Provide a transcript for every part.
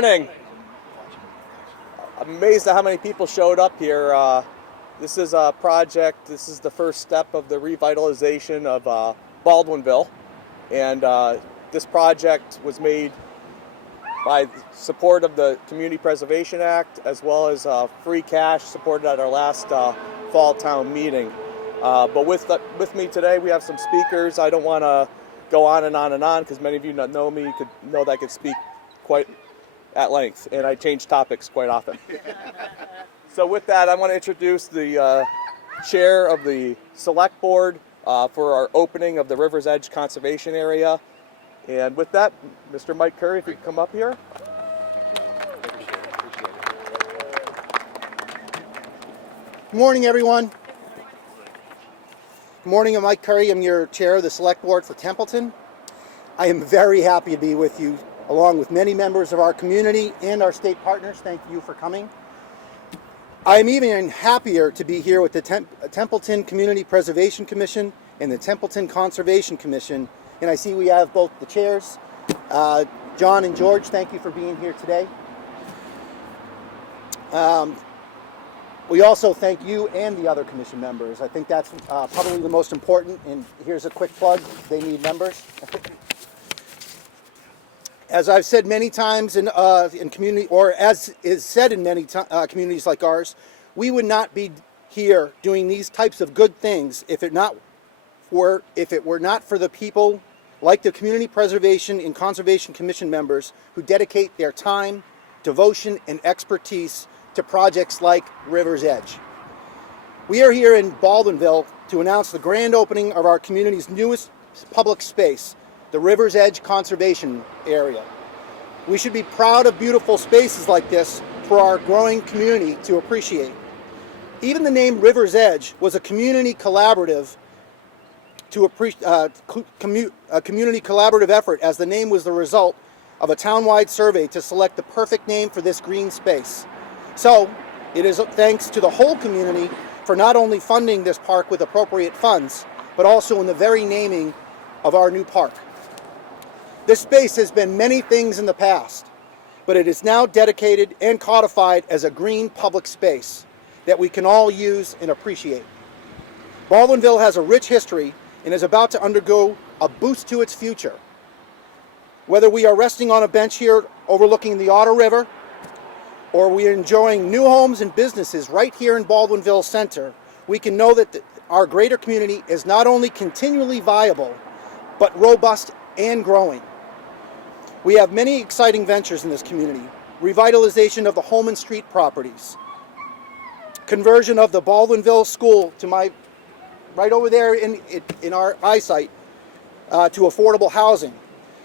morning. I'm amazed at how many people showed up here. This is a project, this is the first step of the revitalization of Baldwinville. And this project was made by support of the Community Preservation Act, as well as free cash supported at our last fall town meeting. But with me today, we have some speakers. I don't want to go on and on and on, because many of you that know me could know that I could speak quite at length, and I change topics quite often. So with that, I want to introduce the chair of the select board for our opening of the River's Edge Conservation Area. And with that, Mr. Mike Curry, if you could come up here. Good morning, everyone. Good morning, I'm Mike Curry. I'm your chair of the select board for Templeton. I am very happy to be with you, along with many members of our community and our state partners. Thank you for coming. I am even happier to be here with the Templeton Community Preservation Commission and the Templeton Conservation Commission. And I see we have both the chairs. John and George, thank you for being here today. We also thank you and the other commission members. I think that's probably the most important. And here's a quick plug, they need members. As I've said many times in community, or as is said in many communities like ours, we would not be here doing these types of good things if it were not for the people like the Community Preservation and Conservation Commission members who dedicate their time, devotion, and expertise to projects like River's Edge. We are here in Baldwinville to announce the grand opening of our community's newest public space, the River's Edge Conservation Area. We should be proud of beautiful spaces like this for our growing community to appreciate. Even the name River's Edge was a community collaborative community collaborative effort, as the name was the result of a townwide survey to select the perfect name for this green space. So it is thanks to the whole community for not only funding this park with appropriate funds, but also in the very naming of our new park. This space has been many things in the past, but it is now dedicated and codified as a green public space that we can all use and appreciate. Baldwinville has a rich history and is about to undergo a boost to its future. Whether we are resting on a bench here overlooking the Otter River, or we are enjoying new homes and businesses right here in Baldwinville Center, we can know that our greater community is not only continually viable, but robust and growing. We have many exciting ventures in this community: revitalization of the Holman Street properties, conversion of the Baldwinville School to right over there in our eyesight to affordable housing,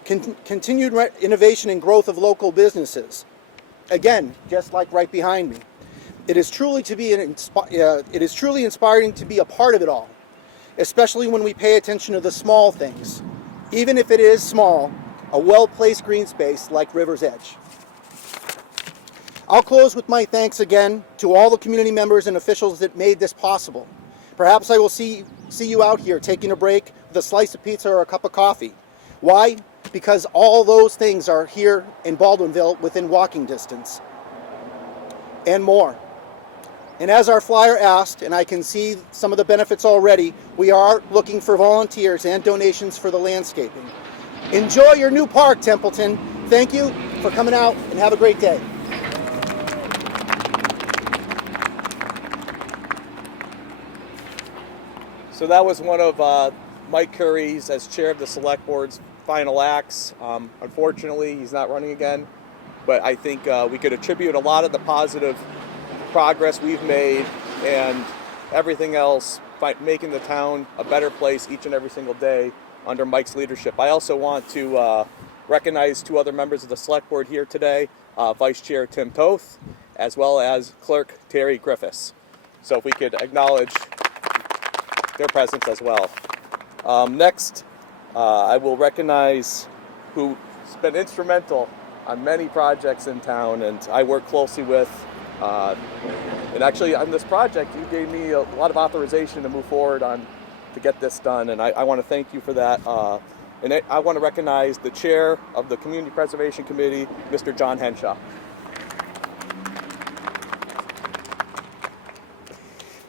continued innovation and growth of local businesses. Again, just like right behind me, it is truly inspiring to be a part of it all, especially when we pay attention to the small things. Even if it is small, a well-placed green space like River's Edge. I'll close with my thanks again to all the community members and officials that made this possible. Perhaps I will see you out here taking a break with a slice of pizza or a cup of coffee. Why? Because all those things are here in Baldwinville within walking distance and more. And as our flyer asked, and I can see some of the benefits already, we are looking for volunteers and donations for the landscaping. Enjoy your new park, Templeton. Thank you for coming out, and have a great day. So that was one of Mike Curry's, as chair of the select board's, final acts. Unfortunately, he's not running again, but I think we could attribute a lot of the positive progress we've made and everything else by making the town a better place each and every single day under Mike's leadership. I also want to recognize two other members of the select board here today, Vice Chair Tim Toth, as well as Clerk Terry Griffiths. So if we could acknowledge their presence as well. Next, I will recognize who's been instrumental on many projects in town, and I work closely with. And actually, on this project, you gave me a lot of authorization to move forward to get this done, and I want to thank you for that. And I want to recognize the chair of the Community Preservation Committee, Mr. John Henshaw.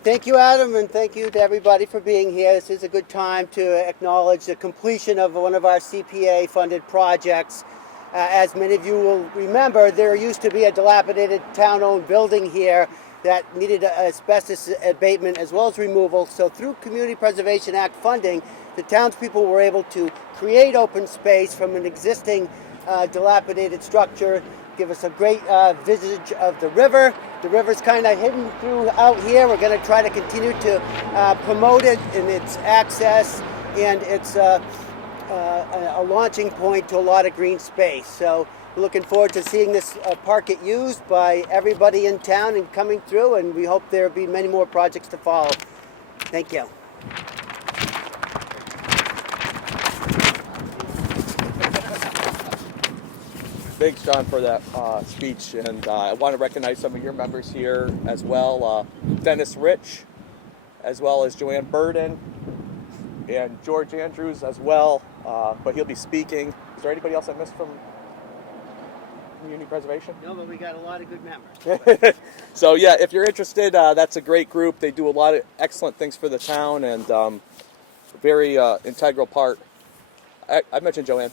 Thank you, Adam, and thank you to everybody for being here. This is a good time to acknowledge the completion of one of our CPA-funded projects. As many of you will remember, there used to be a dilapidated town-owned building here that needed asbestos abatement as well as removal. So through Community Preservation Act funding, the townspeople were able to create open space from an existing dilapidated structure, give us a great visage of the river. The river's kind of hidden throughout here. We're going to try to continue to promote it in its access, and it's a launching point to a lot of green space. So we're looking forward to seeing this park get used by everybody in town and coming through, and we hope there will be many more projects to follow. Thank you. Thanks, John, for that speech, and I want to recognize some of your members here as well. Dennis Rich, as well as Joanne Burden, and George Andrews as well, but he'll be speaking. Is there anybody else I missed from Community Preservation? No, but we got a lot of good members. So yeah, if you're interested, that's a great group. They do a lot of excellent things for the town, and very integral part. I mentioned Joanne.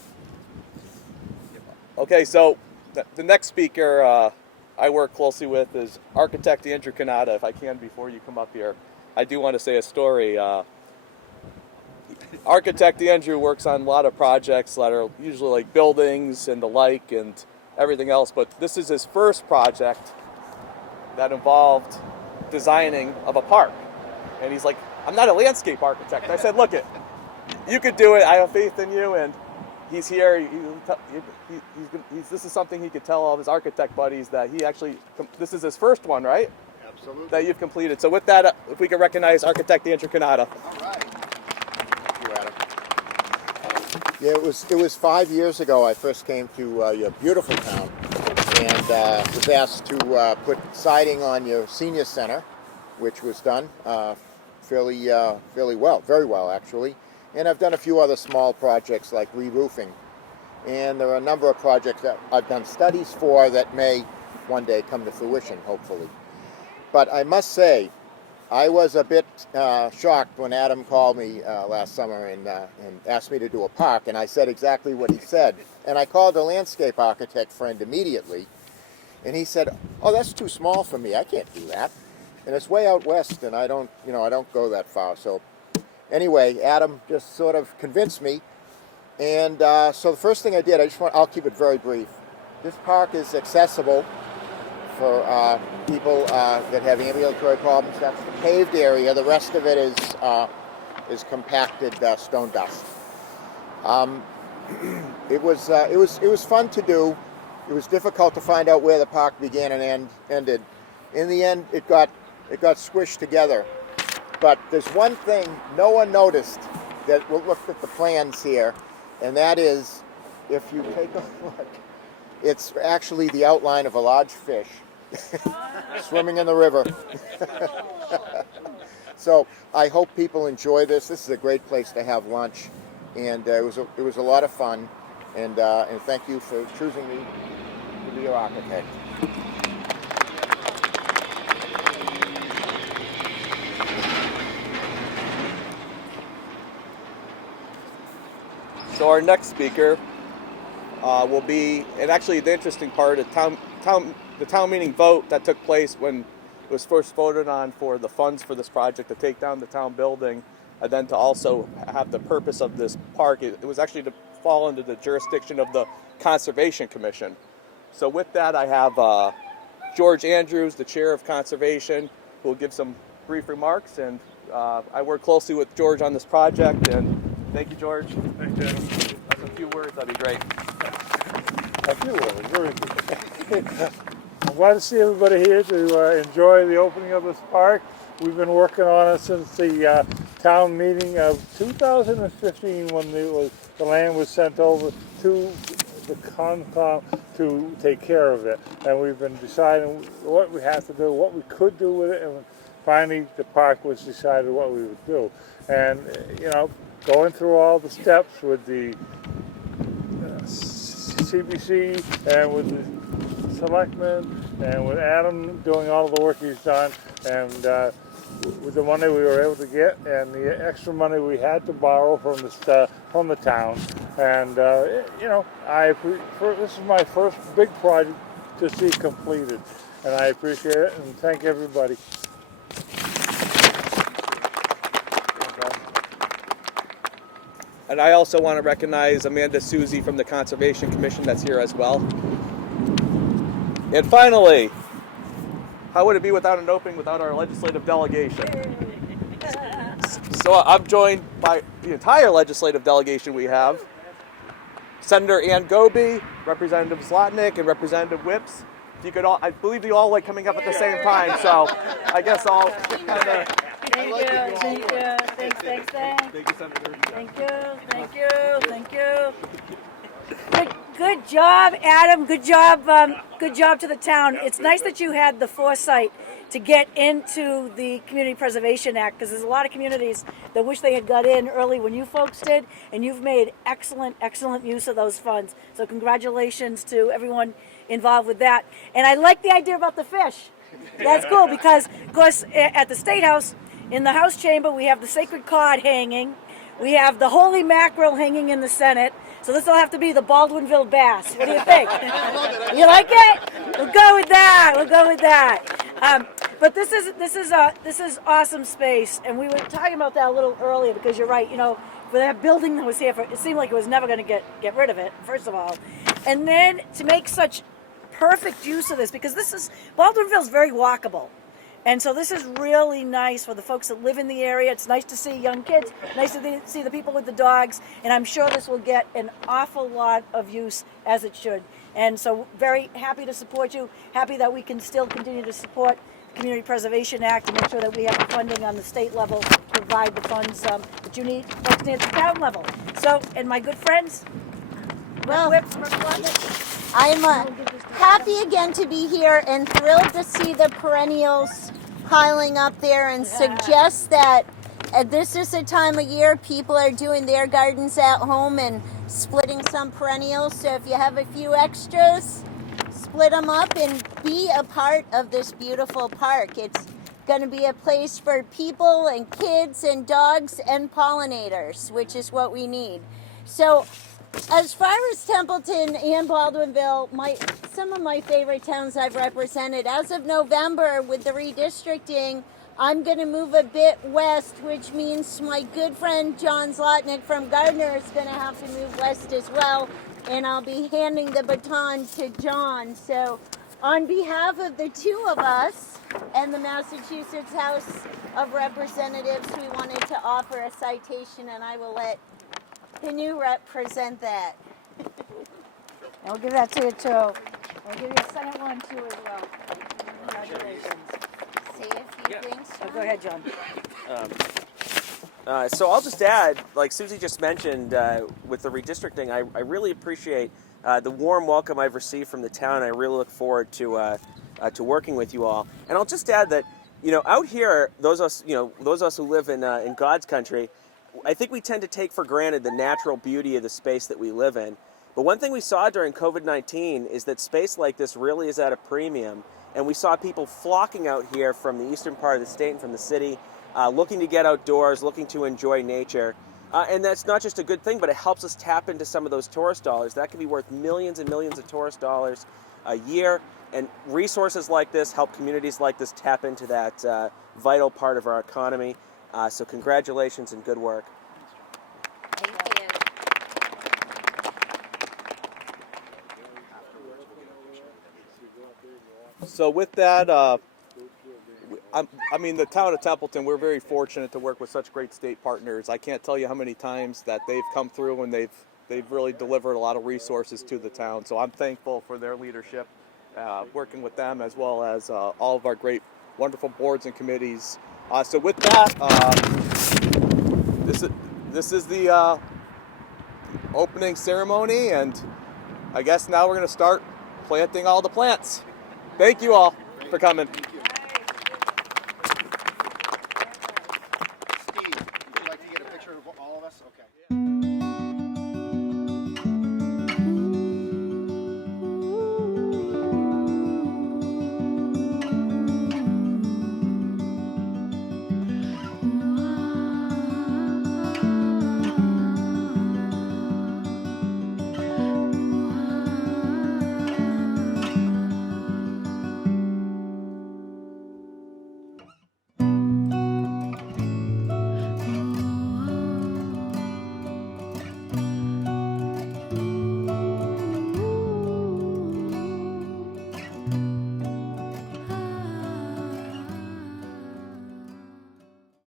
Okay, so the next speaker I work closely with is architect Andrew Kanata. If I can, before you come up here, I do want to say a story. Architect Andrew works on a lot of projects that are usually like buildings and the like and everything else, but this is his first project that involved designing of a park. And he's like, I'm not a landscape architect. I said, look, you could do it. I have faith in you. And he's here. This is something he could tell all of his architect buddies that he actually, this is his first one, right? Absolutely. That you've completed. So with that, if we could recognize architect Andrew Kanata. All right. Thank you, Adam. Yeah, it was 5 years ago I first came to your beautiful town and was asked to put siding on your senior center, which was done fairly well, very well actually. And I've done a few other small projects like re-roofing. And there are a number of projects that I've done studies for that may one day come to fruition, hopefully. But I must say, I was a bit shocked when Adam called me last summer and asked me to do a park, and I said exactly what he said. And I called a landscape architect friend immediately, and he said, "Oh, that's too small for me. I can't do that. And it's way out west, and I don't go that far." So anyway, Adam just sort of convinced me. And so the first thing I did, I'll keep it very brief. This park is accessible for people that have ambulatory problems. That's the paved area. The rest of it is compacted stone dust. It was fun to do. It was difficult to find out where the park began and ended. In the end, it got squished together. But there's one thing no one noticed that we'll look at the plans here, and that is, if you take a look, it's actually the outline of a large fish swimming in the river. So I hope people enjoy this. This is a great place to have lunch, and it was a lot of fun. And thank you for choosing me to be your architect. So our next speaker will be, and actually the interesting part of the town meeting vote that took place when it was first voted on for the funds for this project to take down the town building, and then to also have the purpose of this park. It was actually to fall into the jurisdiction of the Conservation Commission. So with that, I have George Andrews, the chair of Conservation, who will give some brief remarks. And I work closely with George on this project. And thank you, George. Thanks, Adam. That's a few words. That'd be great. A few words, very good. I'm glad to see everybody here to enjoy the opening of this park. We've been working on it since the town meeting of 2015 when the land was sent over to the Concom to take care of it. And we've been deciding what we have to do, what we could do with it, finally the park was decided what we would do. And, going through all the steps with the CBC and with the selectmen and with Adam doing all the work he's done, and with the money we were able to get and the extra money we had to borrow from the town. And, this is my first big project to see completed, and I appreciate it and thank everybody. And I also want to recognize Amanda Susie from the Conservation Commission that's here as well. And finally, how would it be without an opening without our legislative delegation? So I'm joined by the entire legislative delegation we have. Senator Ann Goby, Representative Zlotnick, and Representative Whips. If you could all, I believe you all like coming up at the same time, so I guess I'll kind of... Thank you. Thanks. Thank you, Senator. Thank you. Good job, Adam. Good job to the town. It's nice that you had the foresight to get into the Community Preservation Act, because there's a lot of communities that wish they had got in early when you folks did, and you've made excellent use of those funds. So congratulations to everyone involved with that. And I like the idea about the fish. That's cool, because, of course, at the State House, in the House chamber, we have the sacred cod hanging. We have the holy mackerel hanging in the Senate. So this will have to be the Baldwinville bass. What do you think? You like it? We'll go with that. But this is awesome space, and we were talking about that a little earlier, because you're right. For that building that was here, it seemed like it was never going to get rid of it. First of all, and then to make such perfect use of this, because Baldwinville is very walkable. And so this is really nice for the folks that live in the area. It's nice to see young kids, nice to see the people with the dogs, and I'm sure this will get an awful lot of use, as it should. And so very happy to support you, happy that we can still continue to support the Community Preservation Act and make sure that we have the funding on the state level to provide the funds that you need, folks need at the town level. So, and my good friends, Well, I'm happy again to be here and thrilled to see the perennials piling up there, and suggest that this is the time of year people are doing their gardens at home and splitting some perennials. So if you have a few extras, split them up and be a part of this beautiful park. It's going to be a place for people and kids and dogs and pollinators, which is what we need. So as far as Templeton and Baldwinville, some of my favorite towns I've represented, as of November with the redistricting, I'm going to move a bit west, which means my good friend John Zlotnick from Gardner is going to have to move west as well, and I'll be handing the baton to John. So on behalf of the two of us and the Massachusetts House of Representatives, we wanted to offer a citation, and I will let the new rep present that. I'll give that to you too. I'll give you a second one too as well. Congratulations. Say a few things. Oh, go ahead, John. So I'll just add, like Susie just mentioned, with the redistricting, I really appreciate the warm welcome I've received from the town. I really look forward to working with you all. And I'll just add that, out here, those of us who live in God's country, I think we tend to take for granted the natural beauty of the space that we live in. But one thing we saw during COVID-19 is that space like this really is at a premium. And we saw people flocking out here from the eastern part of the state and from the city, looking to get outdoors, looking to enjoy nature. And that's not just a good thing, but it helps us tap into some of those tourist dollars. That can be worth millions and millions of tourist dollars a year. And resources like this help communities like this tap into that vital part of our economy. So congratulations and good work. Thank you. So with that, the town of Templeton, we're very fortunate to work with such great state partners. I can't tell you how many times that they've come through and they've really delivered a lot of resources to the town. So I'm thankful for their leadership, working with them, as well as all of our great, wonderful boards and committees. So with that, this is the opening ceremony, and I guess now we're going to start planting all the plants. Thank you all for coming.